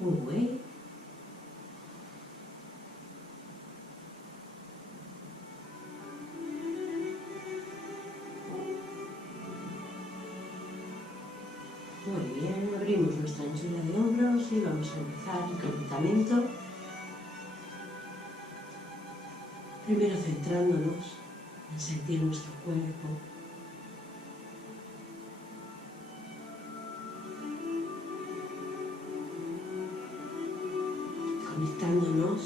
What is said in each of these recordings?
Awake. Muy bien, abrimos nuestra anchura de hombros y vamos a empezar el calentamiento. Primero centrándonos en sentir nuestro cuerpo. Conectándonos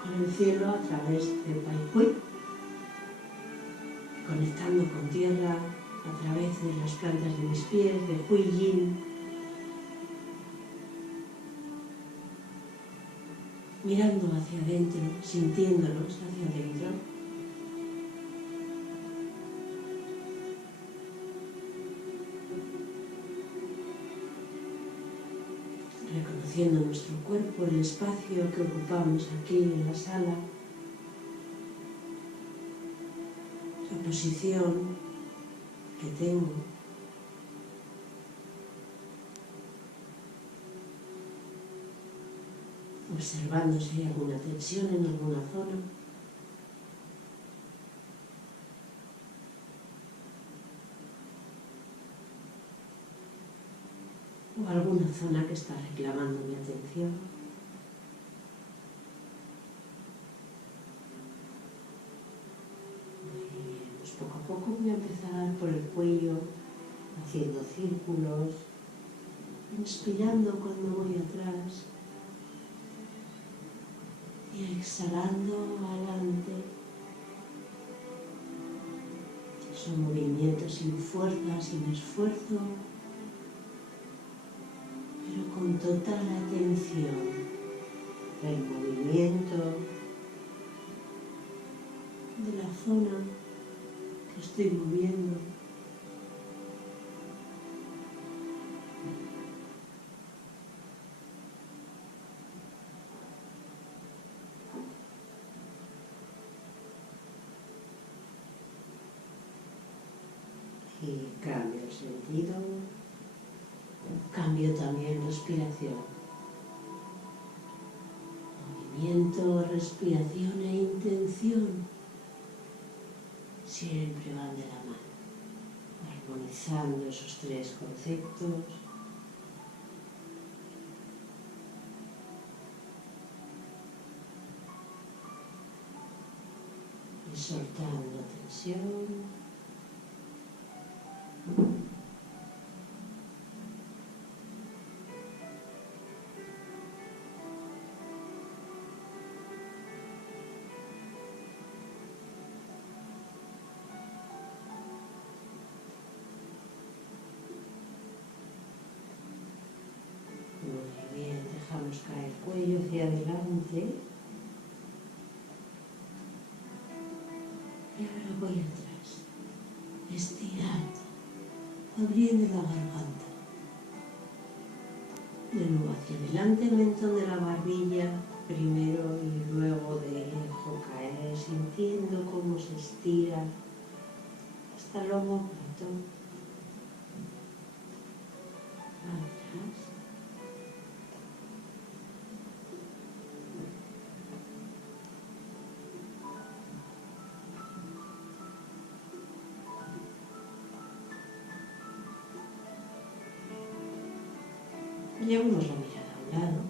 con el cielo a través del Pai Hui. Conectando con tierra a través de las plantas de mis pies, de Hui Yin. Mirando hacia adentro, sintiéndonos hacia adentro. Reconociendo nuestro cuerpo, el espacio que ocupamos aquí en la sala, la posición que tengo. Observando si hay alguna tensión en alguna zona. O alguna zona que está reclamando mi atención. Muy bien, pues poco a poco voy a empezar por el cuello, haciendo círculos, inspirando cuando voy atrás y exhalando adelante. Son movimientos sin fuerza, sin esfuerzo, pero con total atención del movimiento, de la zona que estoy moviendo. Y cambio el sentido, cambio también respiración. Movimiento, respiración e intención siempre van de la mano, armonizando esos tres conceptos. Y soltando tensión. Muy bien, dejamos caer el cuello hacia adelante. Y ahora voy atrás, estirando, abriendo la garganta. De nuevo hacia adelante, mentón de la barbilla, primero y luego dejo caer, sintiendo cómo se estira hasta el omóplato. Atrás. Llevamos la mirada a un lado.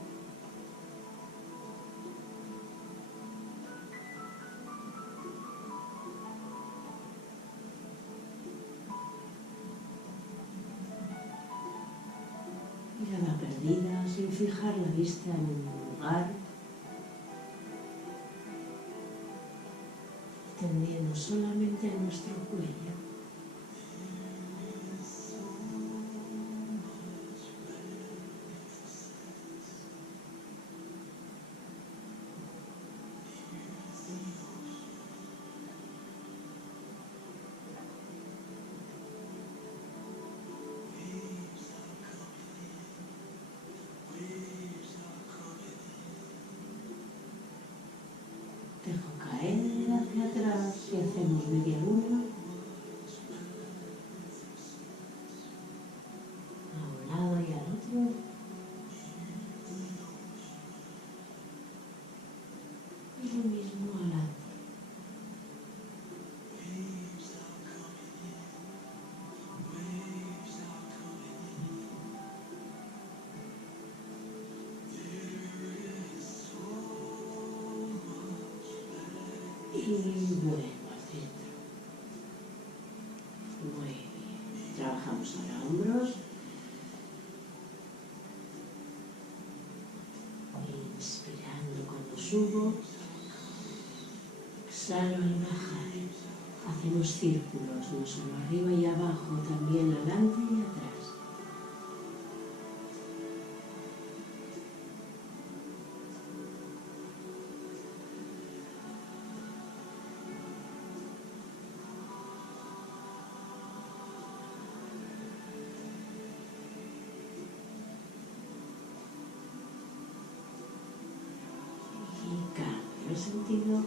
Mirada perdida, sin fijar la vista en un lugar. Tendiendo solamente a nuestro cuello. Dejo caer hacia atrás y hacemos media luna. vuelvo al centro. Muy bien. Trabajamos ahora hombros. Inspirando cuando subo. Exhalo al bajar. Hacemos círculos, no solo arriba y abajo, también adelante y atrás. Y cambio el sentido.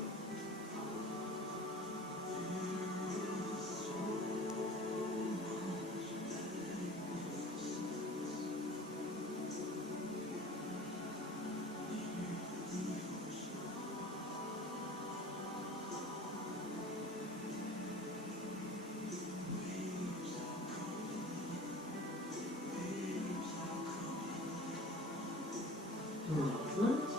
Una vez más.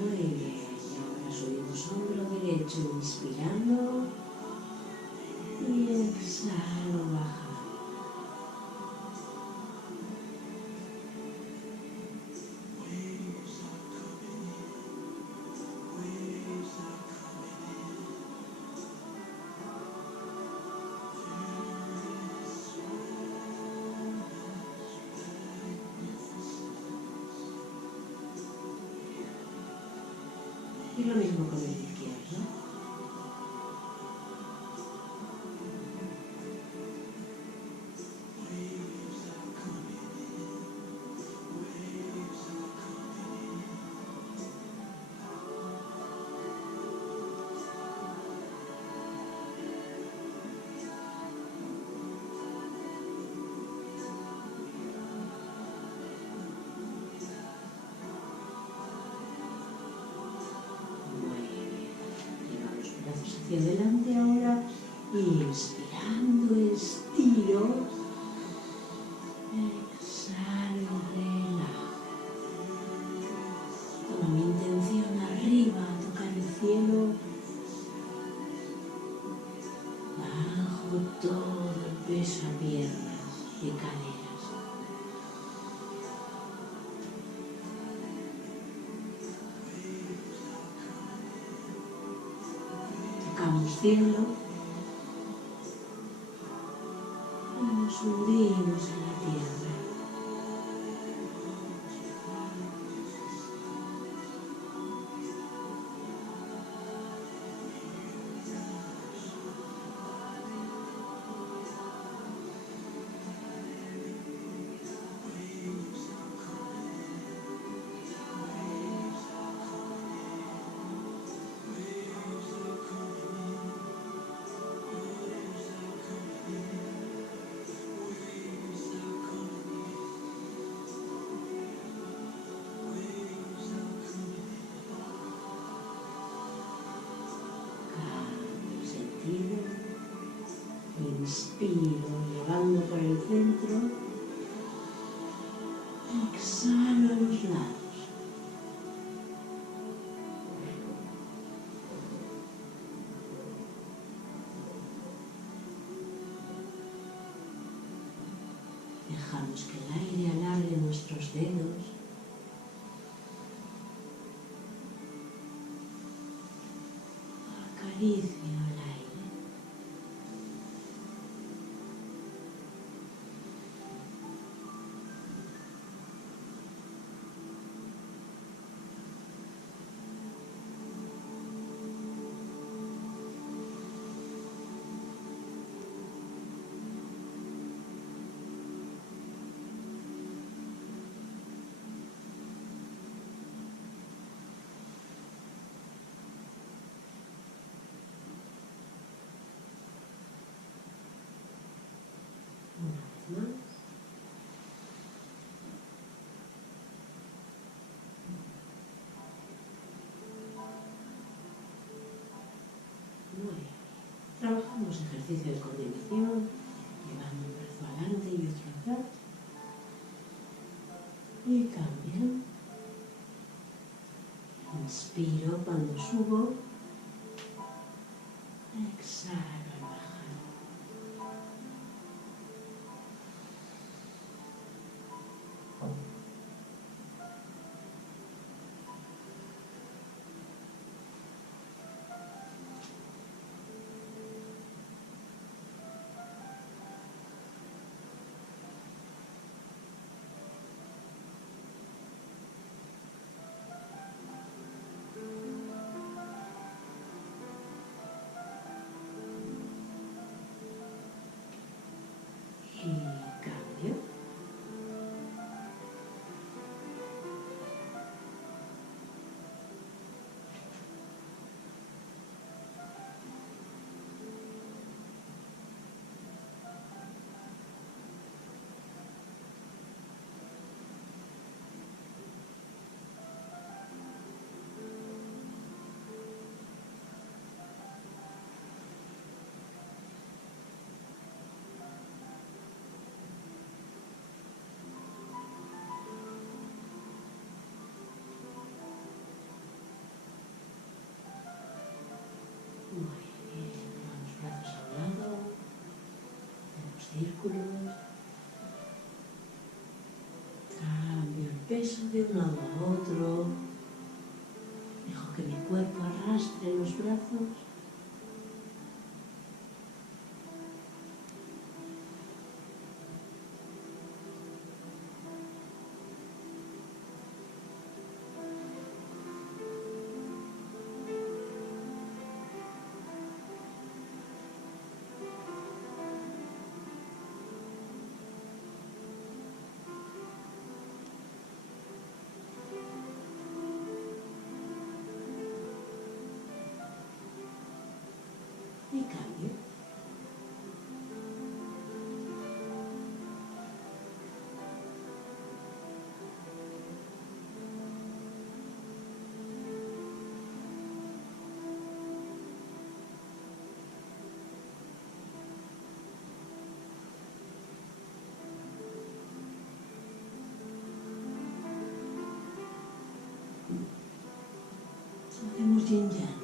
Muy bien. Y ahora subimos hombro derecho, inspirando. Y exhalo, bajando. Y lo mismo con el izquierdo. Hacia adelante ahora, inspirando, estiro, exhalo, relajo. Tomo mi intención arriba, tocar el cielo, bajo todo el peso a piernas y caderas. Tocamos cielo y nos hundimos en la tierra. Inspiro, llevando por el centro, exhalo a los lados. Dejamos que el aire alargue nuestros dedos. Acaricio el aire. Una vez más. Muy bien. Trabajamos ejercicio de coordinación, llevando un brazo adelante y otro atrás. Y cambio. Inspiro cuando subo, exhalo al bajar. Y cambio. Muy bien, los brazos a un lado, hacemos círculos. Cambio el peso de un lado a otro. Dejo que mi cuerpo arrastre los brazos. Y cambio. Hacemos yin yang.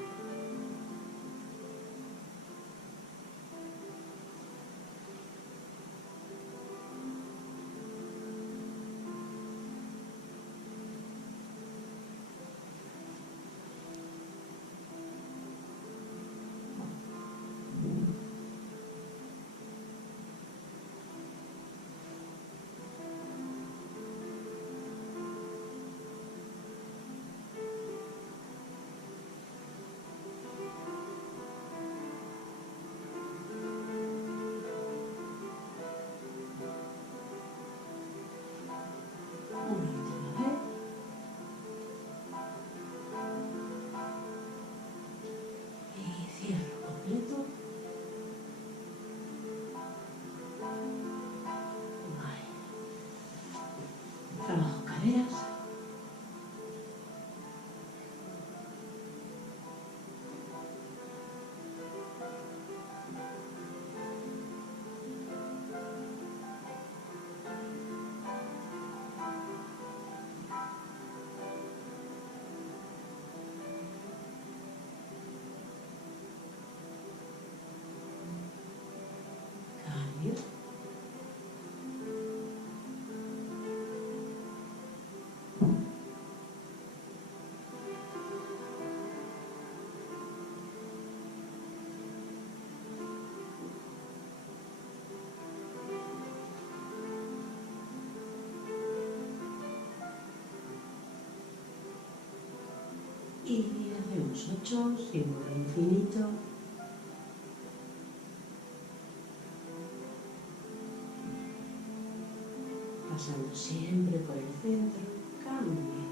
Una última vez. Y cierro completo. Vale. Trabajo caderas. Cambio. Y hacemos 8, símbolo infinito. Pasando siempre por el centro. Cambio.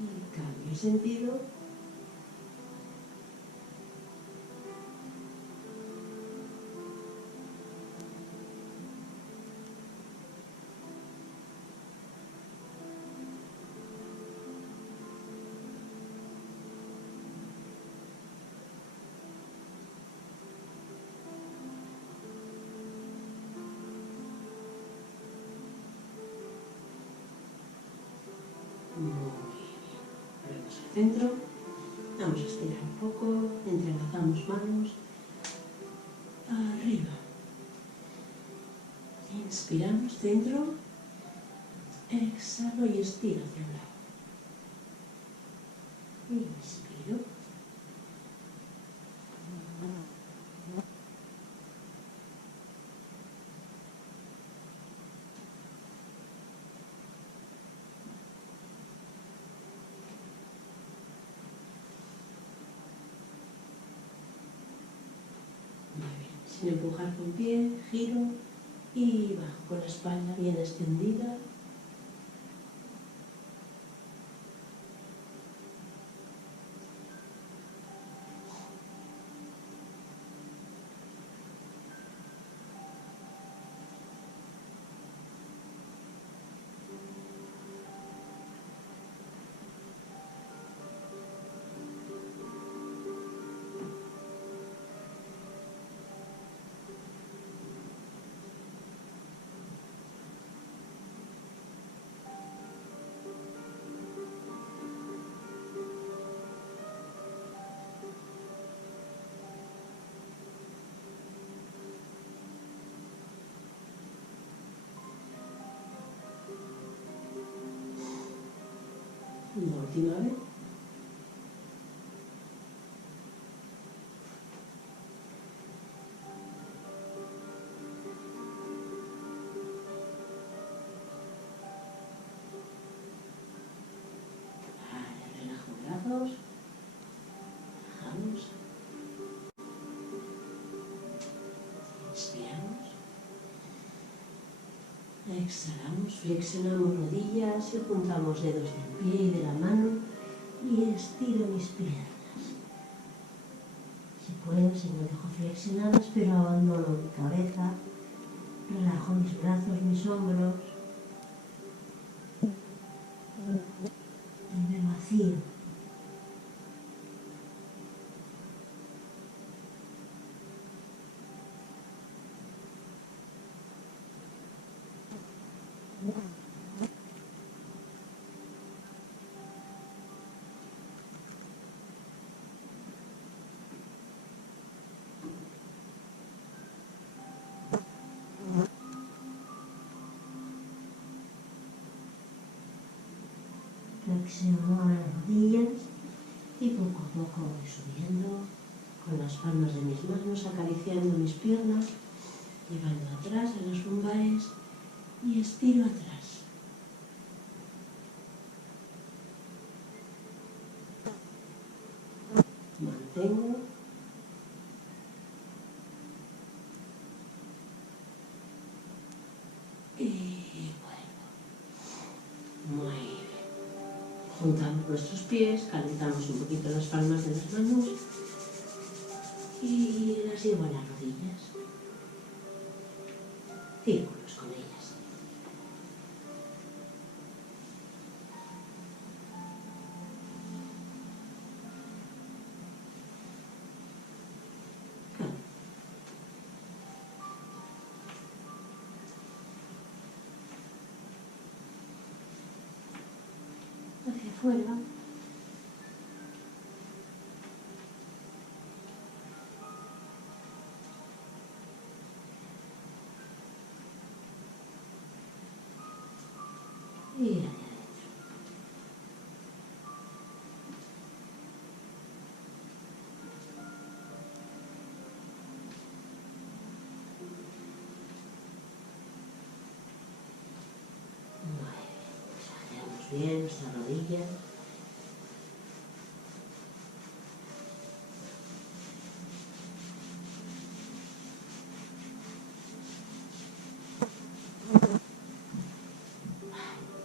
Y cambio sentido. centro. Vamos a estirar un poco, entrelazamos manos. Arriba. Inspiramos, centro. Exhalo y estiro hacia un lado. Inspiro. Muy bien. Sin empujar con pie, giro y bajo con la espalda bien extendida. La última vez. Relajo brazos. Bajamos. Inspiramos. Exhalamos, flexionamos rodillas y juntamos dedos del pie y de la mano y estiro mis piernas. Si puedo, si no dejo flexionadas, pero abandono mi cabeza, relajo mis brazos, mis hombros y me vacío. Flexiono las rodillas y poco a poco voy subiendo con las palmas de mis manos, acariciando mis piernas, llevando atrás a las lumbares y estiro atrás. Mantengo. Y vuelvo. Muy bien. Juntamos nuestros pies, calentamos un poquito las palmas de las manos y las llevo a las rodillas. Círculos con ellas. Hacia afuera. Y hacia adentro. Muy bien. Masajeamos bien nuestra rodilla.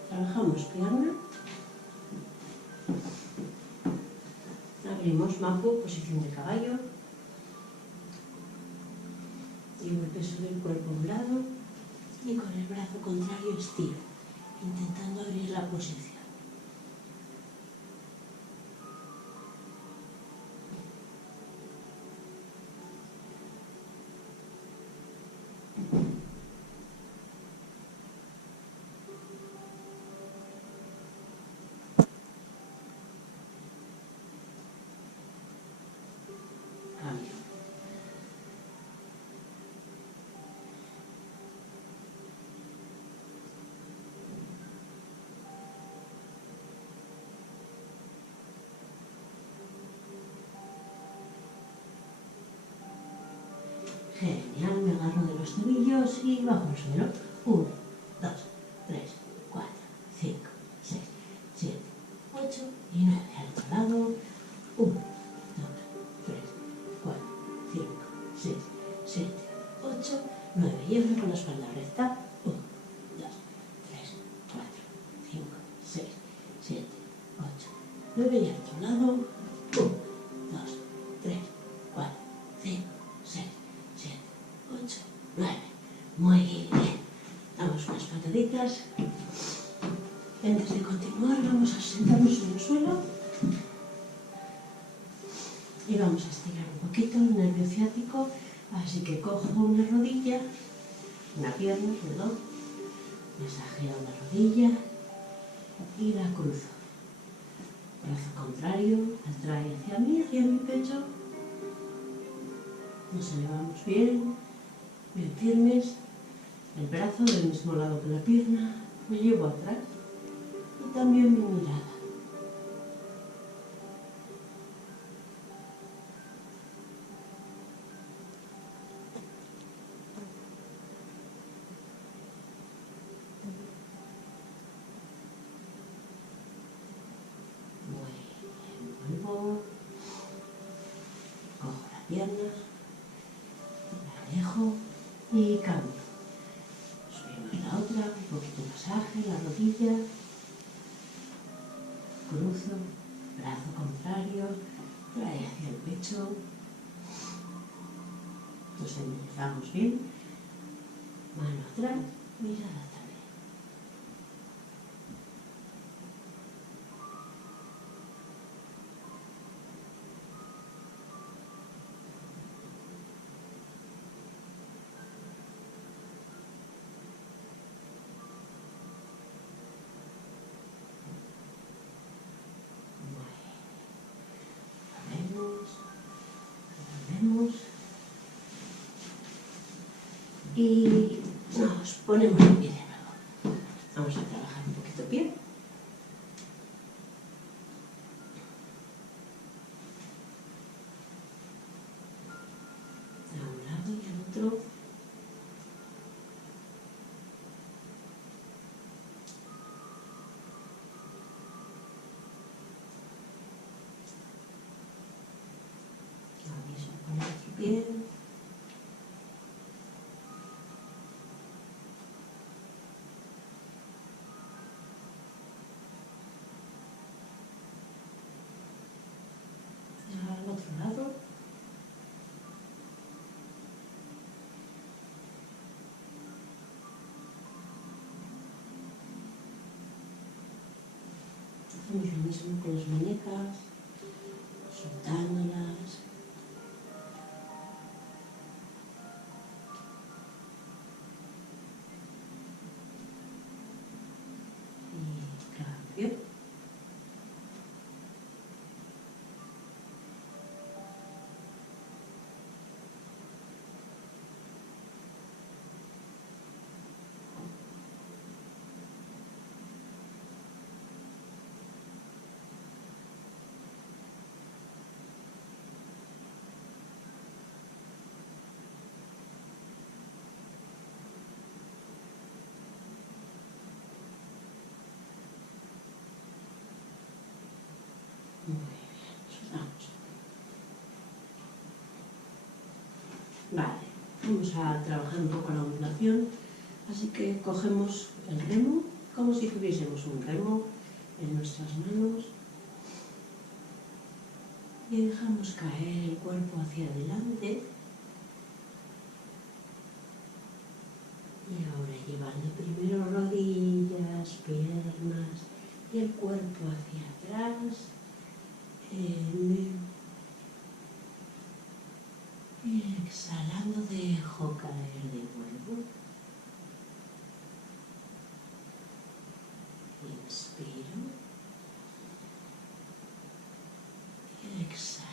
Trabajamos pierna. Abrimos mapo, posición de caballo. Llevo el peso del cuerpo a un lado y con el brazo contrario estiro, intentando abrir la posición. Genial, me agarro de los tobillos y bajo al suelo. 1, 2, 3, 4, 5, 6, 7, 8 y 9. Al otro lado. 1, 2, 3, 4, 5, 6, 7, 8, 9. Y ahora con la espalda recta. 1, 2, 3, 4, 5, 6, 7, 8, 9. Y al otro lado. 1, 2, 3, 4, 5, 6, 7, 8, 9. Muy bien. Damos unas pataditas. Antes de continuar, vamos a sentarnos en el suelo y vamos a estirar un poquito el nervio ciático. Así que cojo una rodilla, una pierna, perdón, masajeo la rodilla y la cruzo. Brazo contrario, atrae hacia mí, hacia mi pecho. Nos elevamos bien, bien firmes. El brazo del mismo lado que la pierna, lo llevo atrás y también mi mirada. Muy bien, vuelvo, cojo la pierna, la alejo y cambio. Subimos la otra, un poquito de masaje, la rodilla, cruzo, brazo contrario, trae hacia el pecho, nos enderezamos bien, mano atrás, mirada también. Volvemos y nos ponemos en pie de nuevo. Vamos a trabajar un poquito pie. A un lado y al otro. Lo mismo con el otro pie. Al otro lado. Hacemos lo mismo con las muñecas, soltándolas. Y cambio. Muy bien, soltamos. Vale, vamos a trabajar un poco la ondulación, así que cogemos el remo, como si tuviésemos un remo en nuestras manos y dejamos caer el cuerpo hacia adelante. Y ahora llevando primero rodillas, piernas y el cuerpo hacia atrás. Y exhalando dejo caer de nuevo. Inspiro. Y exhalo.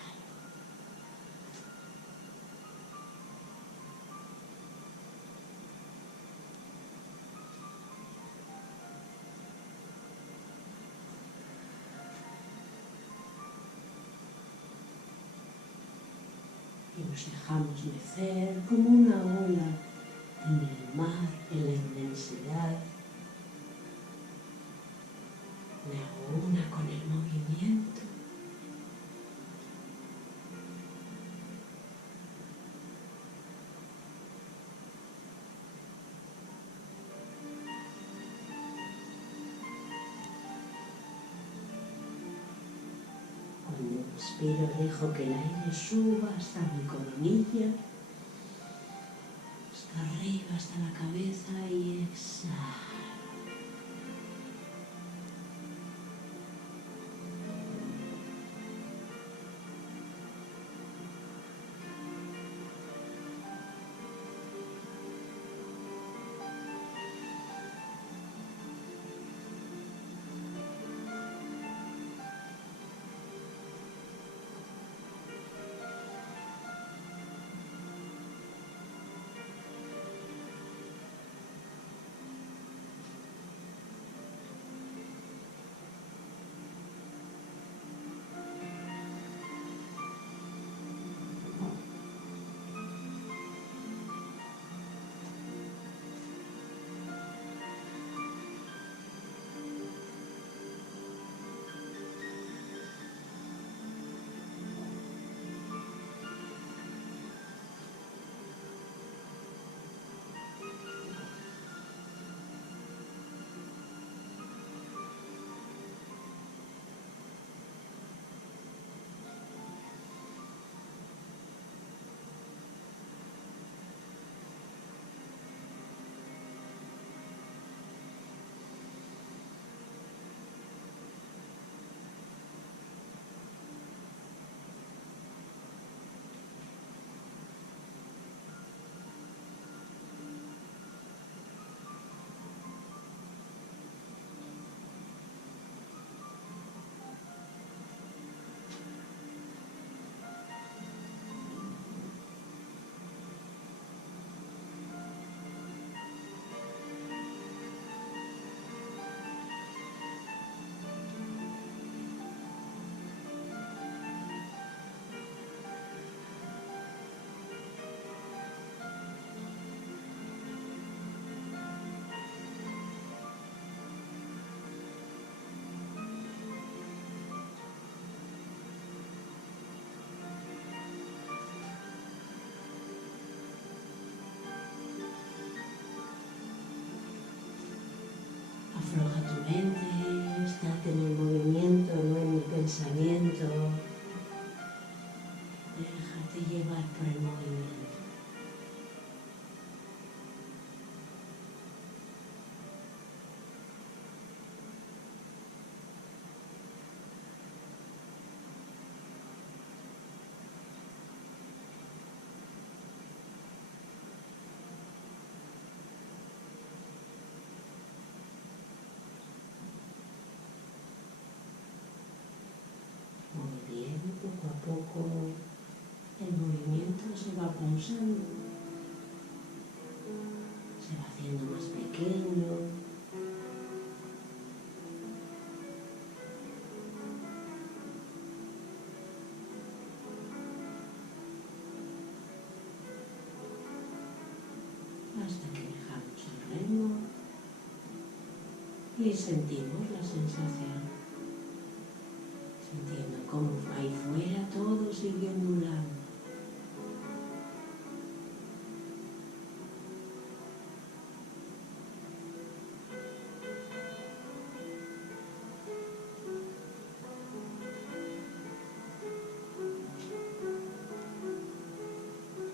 Nos dejamos mecer como una ola en el mar, en la inmensidad. Me hago una con el movimiento. Cuando inspiro dejo que el aire suba hasta mi coronilla, hasta arriba, hasta la cabeza y exhalo. Afloja tu mente, estate en el movimiento, no en el pensamiento. Déjate llevar por el movimiento. Muy bien, poco a poco el movimiento se va pausando, se va haciendo más pequeño. Hasta que dejamos el remo y sentimos la sensación, sintiendo cómo ahí fuera todo sigue ondulando.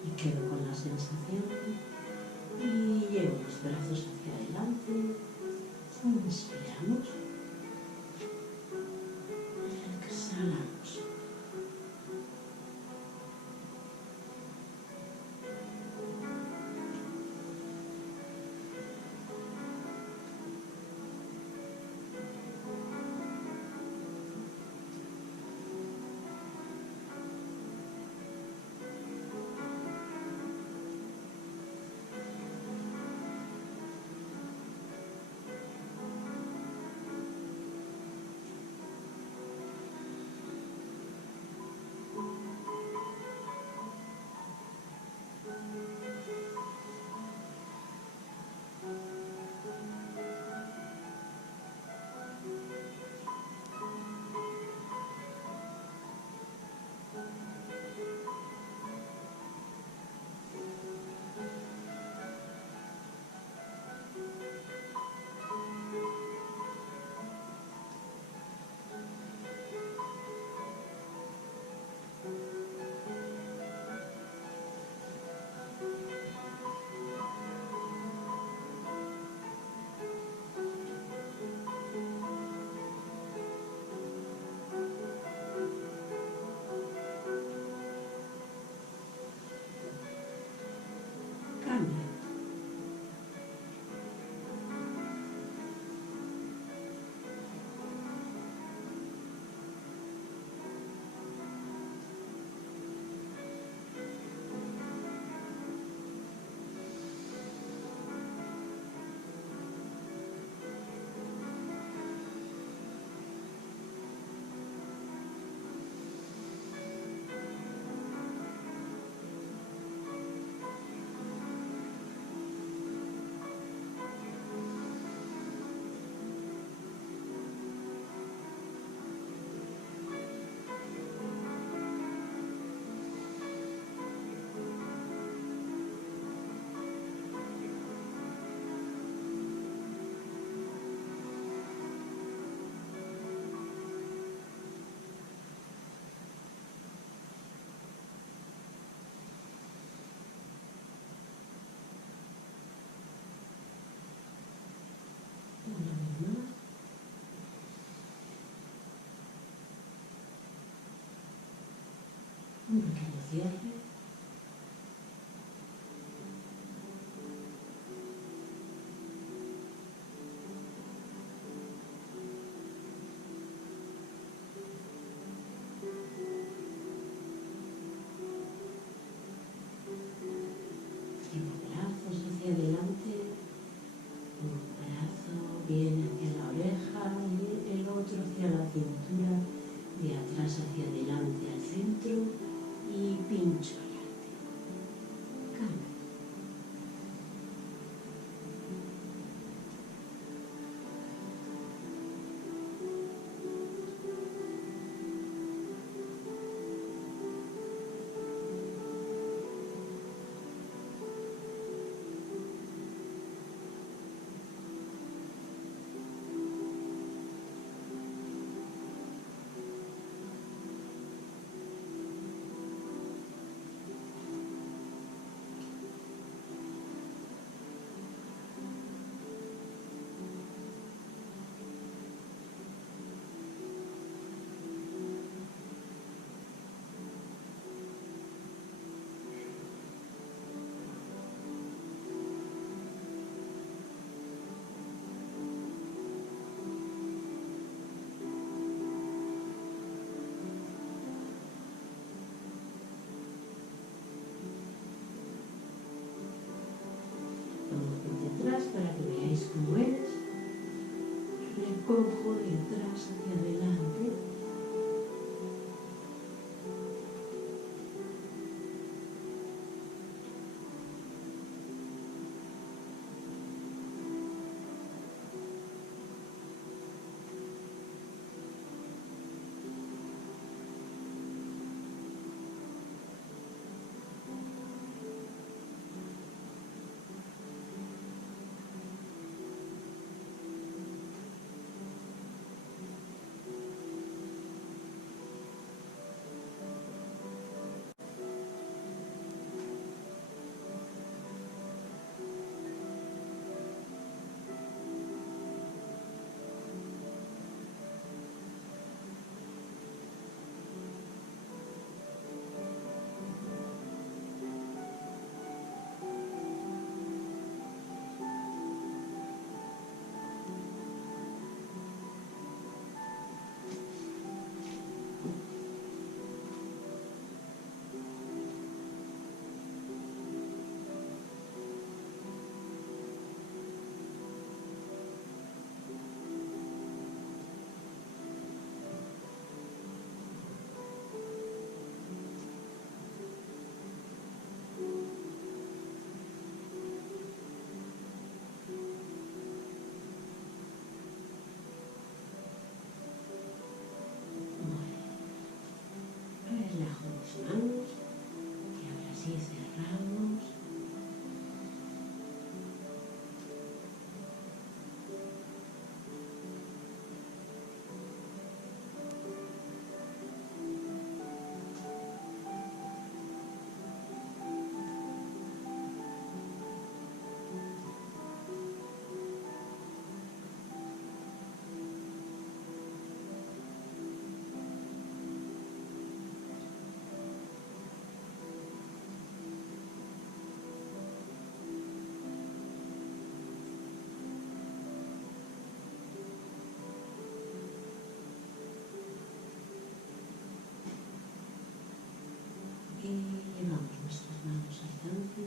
Y quedo con la sensación y llevo los brazos hacia adelante. Inspiramos, exhalamos. Un pequeño cierre. Llevo brazos hacia adelante. Un brazo viene hacia la oreja y el otro hacia la cintura. De atrás hacia adelante al centro y pincho adelante. Cambio. Para que veáis cómo es, recojo de atrás hacia adelante. Relajo mis manos y ahora sí cerramos. Y llevamos nuestras manos al centro.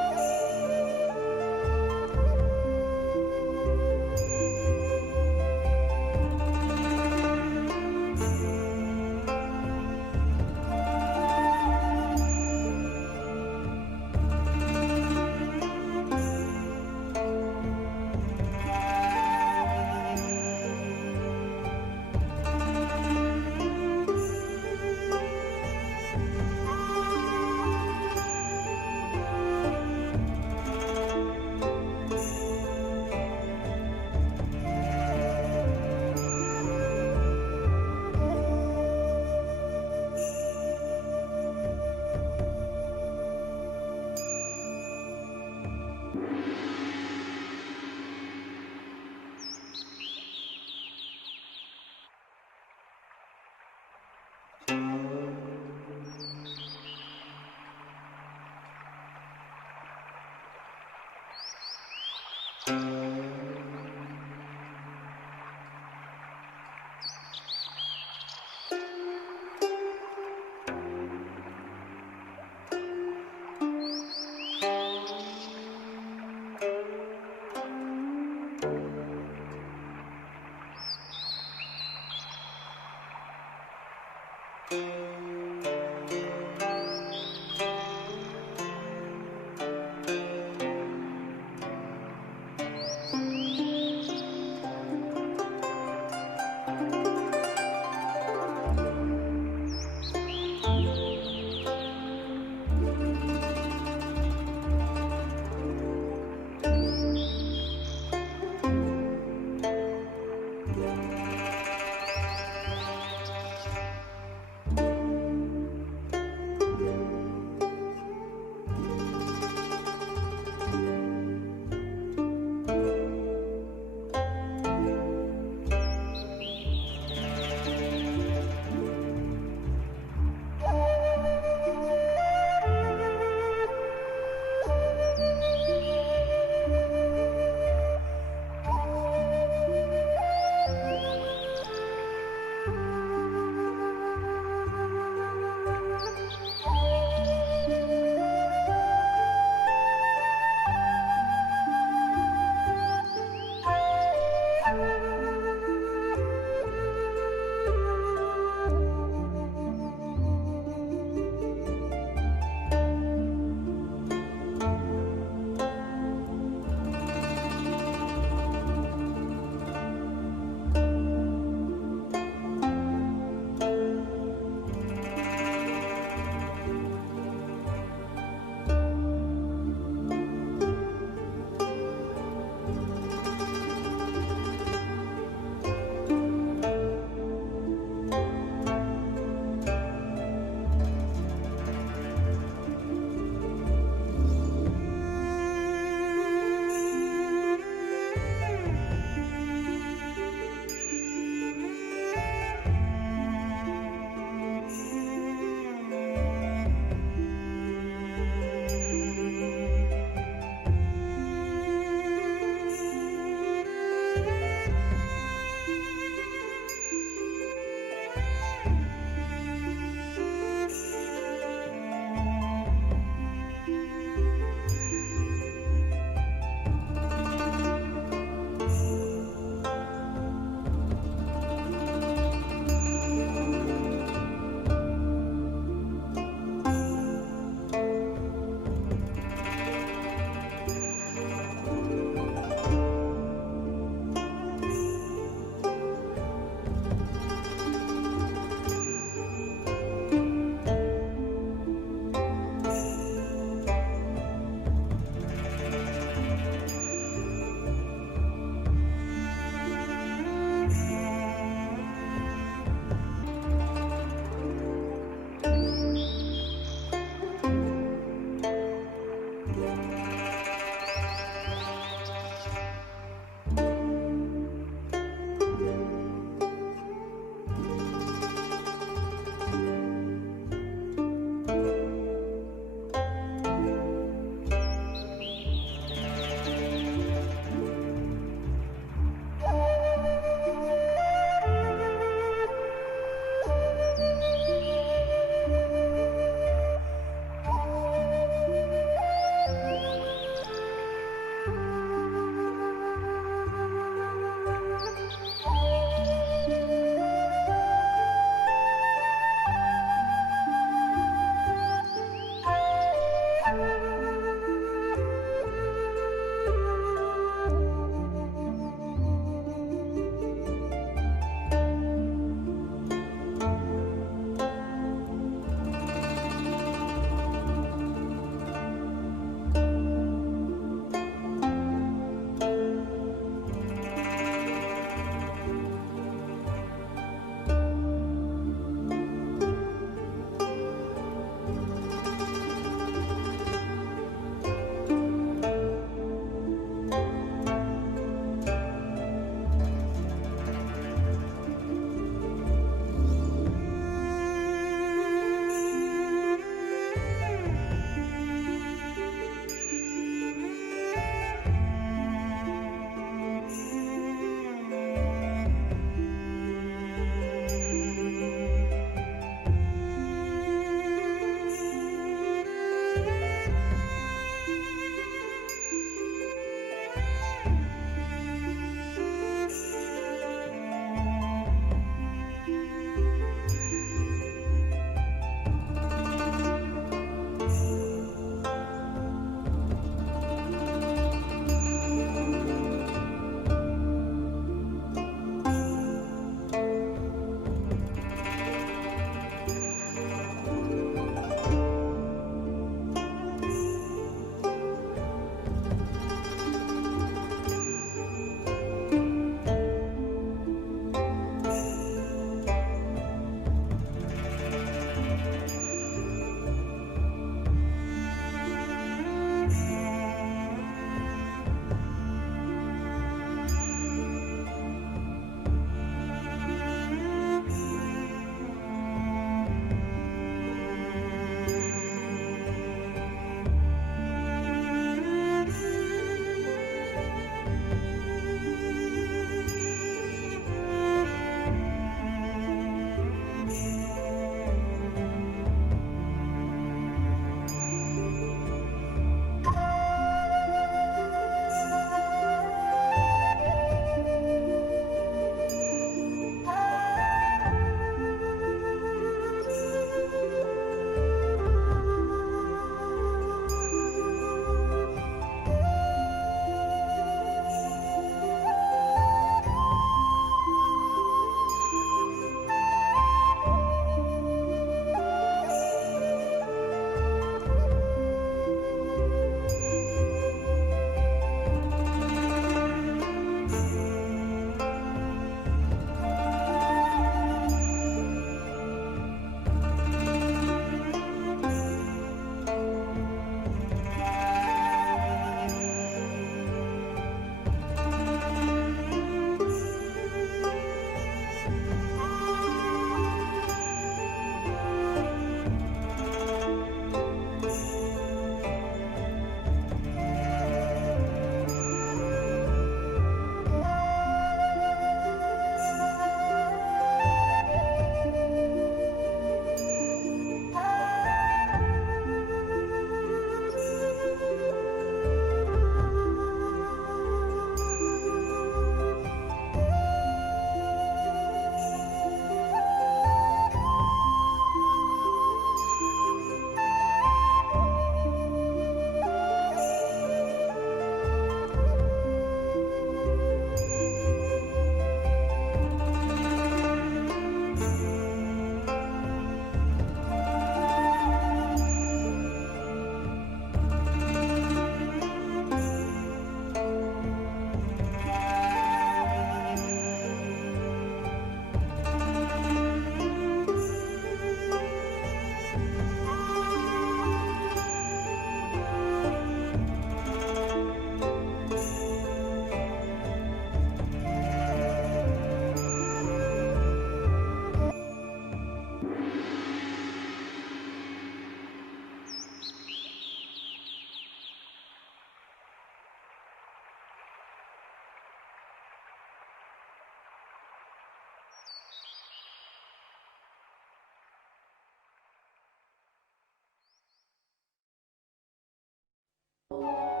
Thank